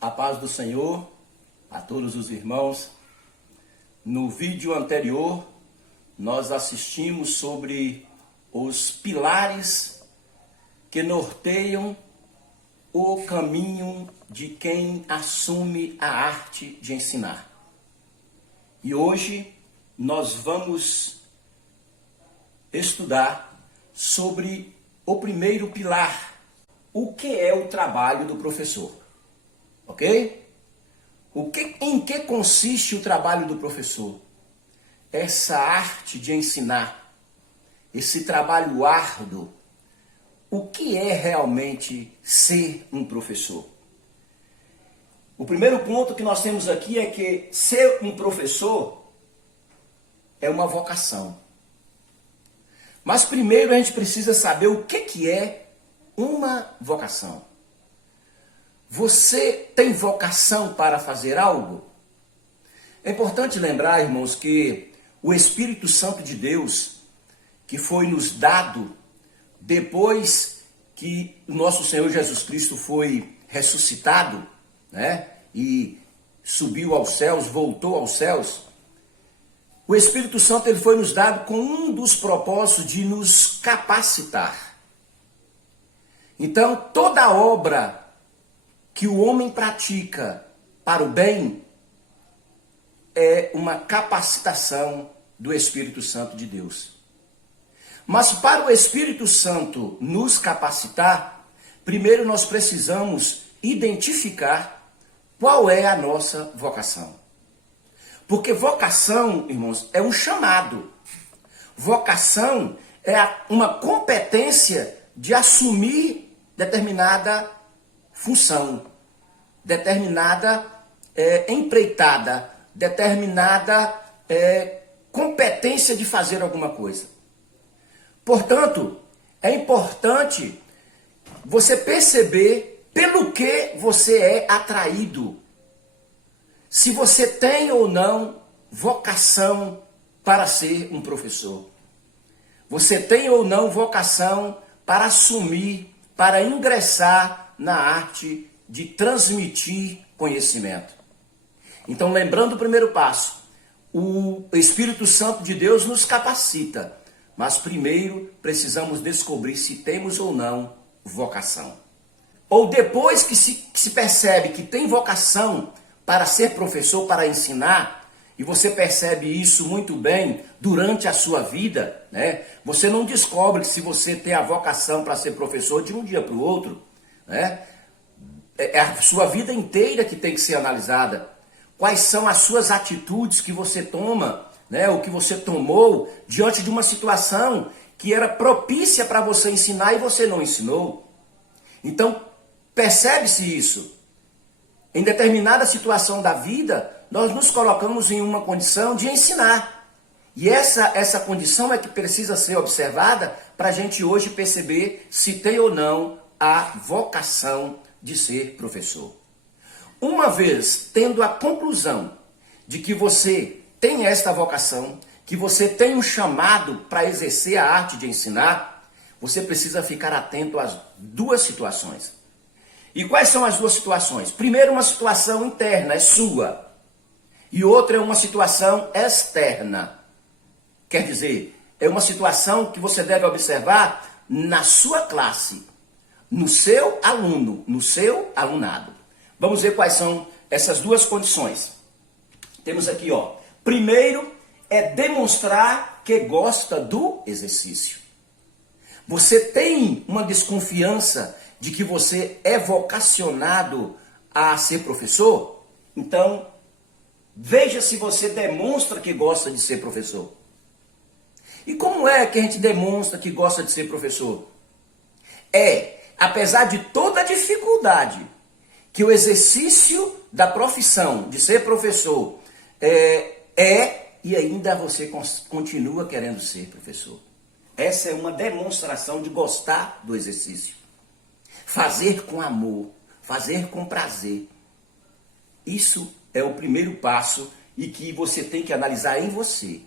A paz do Senhor a todos os irmãos. No vídeo anterior, nós assistimos sobre os pilares que norteiam o caminho de quem assume a arte de ensinar. E hoje nós vamos estudar sobre o primeiro pilar, o que é o trabalho do professor. Ok? Em que consiste o trabalho do professor? Essa arte de ensinar, esse trabalho árduo. O que é realmente ser um professor? O primeiro ponto que nós temos aqui é que ser um professor é uma vocação. Mas primeiro a gente precisa saber o que é uma vocação. Você tem vocação para fazer algo? É importante lembrar, irmãos, que o Espírito Santo de Deus, que foi nos dado depois que o nosso Senhor Jesus Cristo foi ressuscitado, né, e subiu aos céus, voltou aos céus, o Espírito Santo ele foi nos dado com um dos propósitos de nos capacitar. Então, toda obra que o homem pratica para o bem é uma capacitação do Espírito Santo de Deus. Mas para o Espírito Santo nos capacitar, primeiro nós precisamos identificar qual é a nossa vocação. Porque vocação, irmãos, é um chamado. Vocação é uma competência de assumir determinada função, determinada empreitada, determinada competência de fazer alguma coisa. Portanto, é importante você perceber pelo que você é atraído. Se você tem ou não vocação para ser um professor. Você tem ou não vocação para assumir, para ingressar na arte de transmitir conhecimento. Então, lembrando o primeiro passo, o Espírito Santo de Deus nos capacita, mas primeiro precisamos descobrir se temos ou não vocação. Ou depois que se percebe que tem vocação para ser professor, para ensinar, e você percebe isso muito bem durante a sua vida, né? Você não descobre se você tem a vocação para ser professor de um dia para o outro, né? É a sua vida inteira que tem que ser analisada. Quais são as suas atitudes que você toma, né? O que você tomou diante de uma situação que era propícia para você ensinar e você não ensinou. Então, percebe-se isso. Em determinada situação da vida, nós nos colocamos em uma condição de ensinar. E essa condição é que precisa ser observada para a gente hoje perceber se tem ou não a vocação de ser professor. Uma vez tendo a conclusão de que você tem esta vocação, que você tem um chamado para exercer a arte de ensinar, você precisa ficar atento às duas situações. E quais são as duas situações? Primeiro, uma situação interna, é sua. E outra é uma situação externa. Quer dizer, é uma situação que você deve observar na sua classe, no seu aluno, no seu alunado. Vamos ver quais são essas duas condições. Temos aqui, ó. Primeiro é demonstrar que gosta do exercício. Você tem uma desconfiança de que você é vocacionado a ser professor? Então, veja se você demonstra que gosta de ser professor. E como é que a gente demonstra que gosta de ser professor? Apesar de toda a dificuldade que o exercício da profissão de ser professor e ainda você continua querendo ser professor. Essa é uma demonstração de gostar do exercício. Fazer com amor, fazer com prazer. Isso é o primeiro passo e que você tem que analisar em você.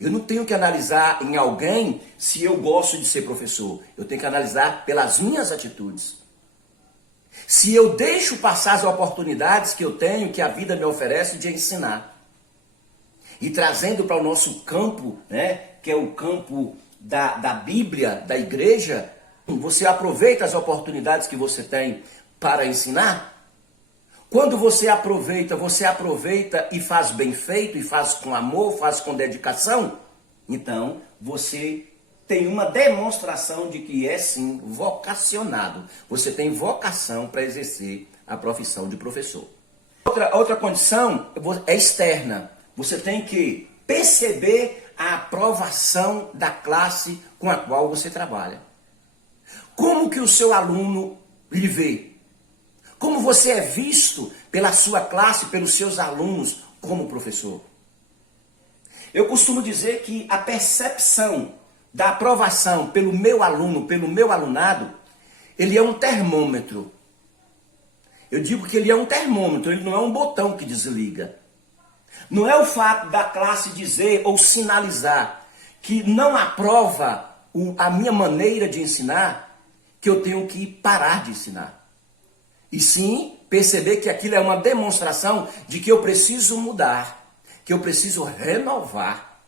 Eu não tenho que analisar em alguém se eu gosto de ser professor. Eu tenho que analisar pelas minhas atitudes. Se eu deixo passar as oportunidades que eu tenho, que a vida me oferece de ensinar. E trazendo para o nosso campo, né, que é o campo da Bíblia, da igreja, você aproveita as oportunidades que você tem para ensinar? Quando você aproveita e faz bem feito, e faz com amor, faz com dedicação, então você tem uma demonstração de que é sim vocacionado. Você tem vocação para exercer a profissão de professor. Outra condição é externa. Você tem que perceber a aprovação da classe com a qual você trabalha. Como que o seu aluno lhe vê? Como você é visto pela sua classe, pelos seus alunos como professor? Eu costumo dizer que a percepção da aprovação pelo meu aluno, pelo meu alunado, ele é um termômetro. Eu digo que ele é um termômetro, ele não é um botão que desliga. Não é o fato da classe dizer ou sinalizar que não aprova a minha maneira de ensinar que eu tenho que parar de ensinar. E sim, perceber que aquilo é uma demonstração de que eu preciso mudar, que eu preciso renovar,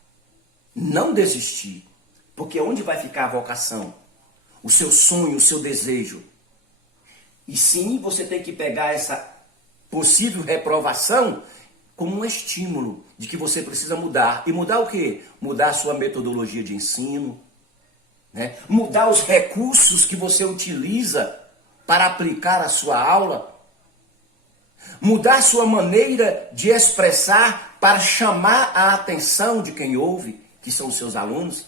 não desistir. Porque onde vai ficar a vocação? O seu sonho, o seu desejo? E sim, você tem que pegar essa possível reprovação como um estímulo de que você precisa mudar. E mudar o quê? Mudar a sua metodologia de ensino, né? Mudar os recursos que você utiliza para aplicar a sua aula, mudar a sua maneira de expressar para chamar a atenção de quem ouve, que são os seus alunos.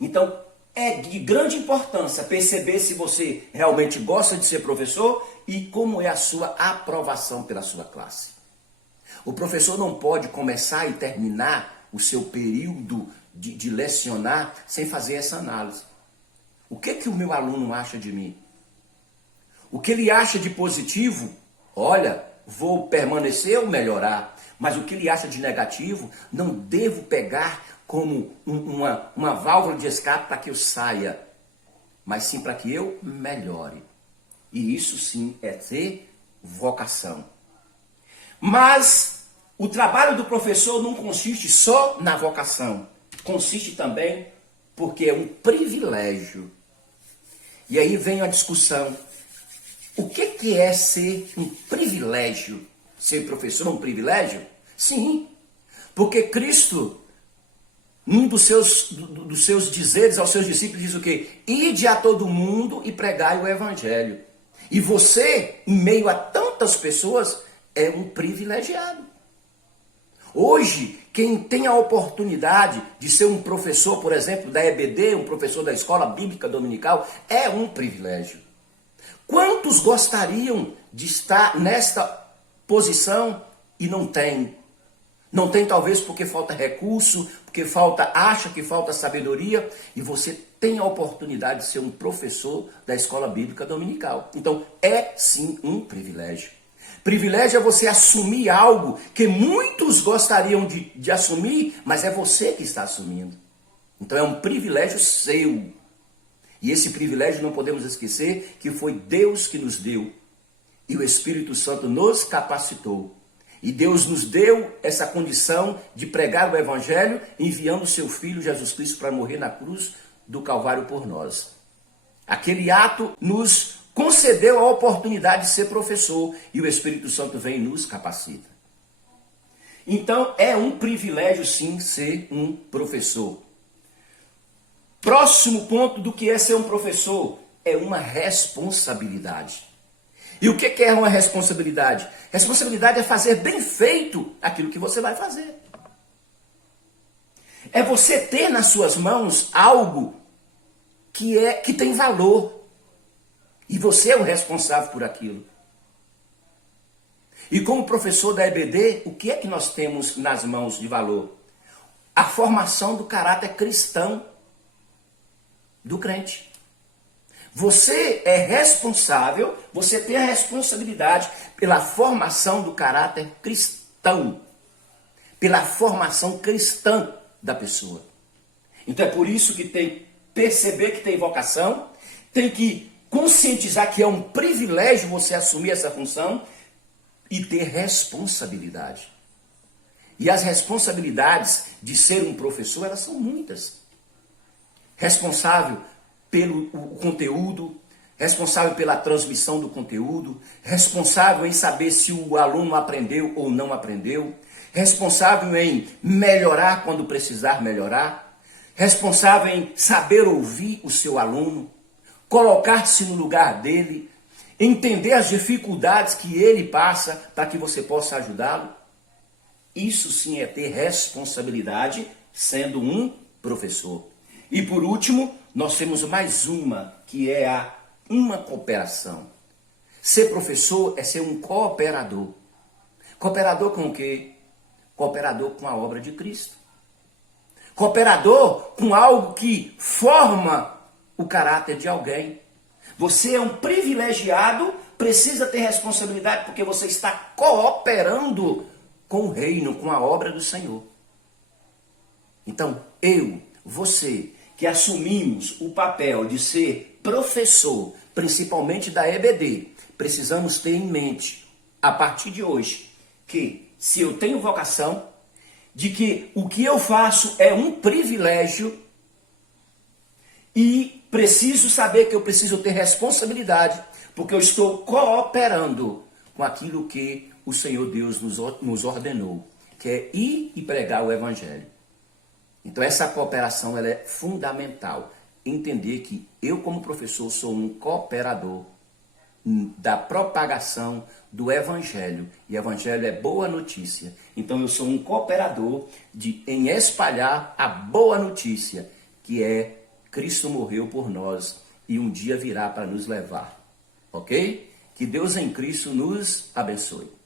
Então, é de grande importância perceber se você realmente gosta de ser professor e como é a sua aprovação pela sua classe. O professor não pode começar e terminar o seu período de lecionar sem fazer essa análise. O que o meu aluno acha de mim? O que ele acha de positivo? Olha, vou permanecer ou melhorar. Mas o que ele acha de negativo, não devo pegar como uma válvula de escape para que eu saia, mas sim para que eu melhore. E isso sim é ter vocação. Mas o trabalho do professor não consiste só na vocação. Consiste também porque é um privilégio. E aí vem a discussão. O que é ser um privilégio? Ser professor é um privilégio? Sim, porque Cristo, um dos seus dizeres aos seus discípulos, diz o quê? Ide a todo mundo e pregai o evangelho. E você, em meio a tantas pessoas, é um privilegiado. Hoje, quem tem a oportunidade de ser um professor, por exemplo, da EBD, um professor da Escola Bíblica Dominical, é um privilégio. Quantos gostariam de estar nesta posição e não tem? Não tem talvez porque falta recurso, porque acha que falta sabedoria, e você tem a oportunidade de ser um professor da Escola Bíblica Dominical. Então, é sim um privilégio. Privilégio é você assumir algo que muitos gostariam de assumir, mas é você que está assumindo. Então, é um privilégio seu. E esse privilégio não podemos esquecer que foi Deus que nos deu. E o Espírito Santo nos capacitou. E Deus nos deu essa condição de pregar o Evangelho, enviando o seu Filho Jesus Cristo para morrer na cruz do Calvário por nós. Aquele ato nos concedeu a oportunidade de ser professor e o Espírito Santo vem e nos capacita. Então é um privilégio sim ser um professor. Próximo ponto do que é ser um professor é uma responsabilidade. E o que é uma responsabilidade? Responsabilidade é fazer bem feito aquilo que você vai fazer. É você ter nas suas mãos algo que tem valor. E você é o responsável por aquilo. E como professor da EBD, o que é que nós temos nas mãos de valor? A formação do caráter cristão do crente. Você é responsável, você tem a responsabilidade pela formação do caráter cristão, pela formação cristã da pessoa. Então é por isso que tem que perceber que tem vocação, tem que conscientizar que é um privilégio você assumir essa função e ter responsabilidade. E as responsabilidades de ser um professor, elas são muitas. Responsável pelo conteúdo, responsável pela transmissão do conteúdo, responsável em saber se o aluno aprendeu ou não aprendeu, responsável em melhorar quando precisar melhorar, responsável em saber ouvir o seu aluno, colocar-se no lugar dele, entender as dificuldades que ele passa para que você possa ajudá-lo. Isso sim é ter responsabilidade sendo um professor. E por último, nós temos mais uma, que é uma cooperação. Ser professor é ser um cooperador. Cooperador com o quê? Cooperador com a obra de Cristo. Cooperador com algo que forma o caráter de alguém. Você é um privilegiado, precisa ter responsabilidade porque você está cooperando com o reino, com a obra do Senhor. Então, você, que assumimos o papel de ser professor, principalmente da EBD, precisamos ter em mente, a partir de hoje, que se eu tenho vocação, de que o que eu faço é um privilégio e preciso saber que eu preciso ter responsabilidade, porque eu estou cooperando com aquilo que o Senhor Deus nos ordenou, que é ir e pregar o Evangelho. Então essa cooperação ela é fundamental. Entender que eu como professor sou um cooperador da propagação do Evangelho. E Evangelho é boa notícia. Então eu sou um cooperador em espalhar a boa notícia, que é Cristo morreu por nós e um dia virá para nos levar. Ok? Que Deus em Cristo nos abençoe.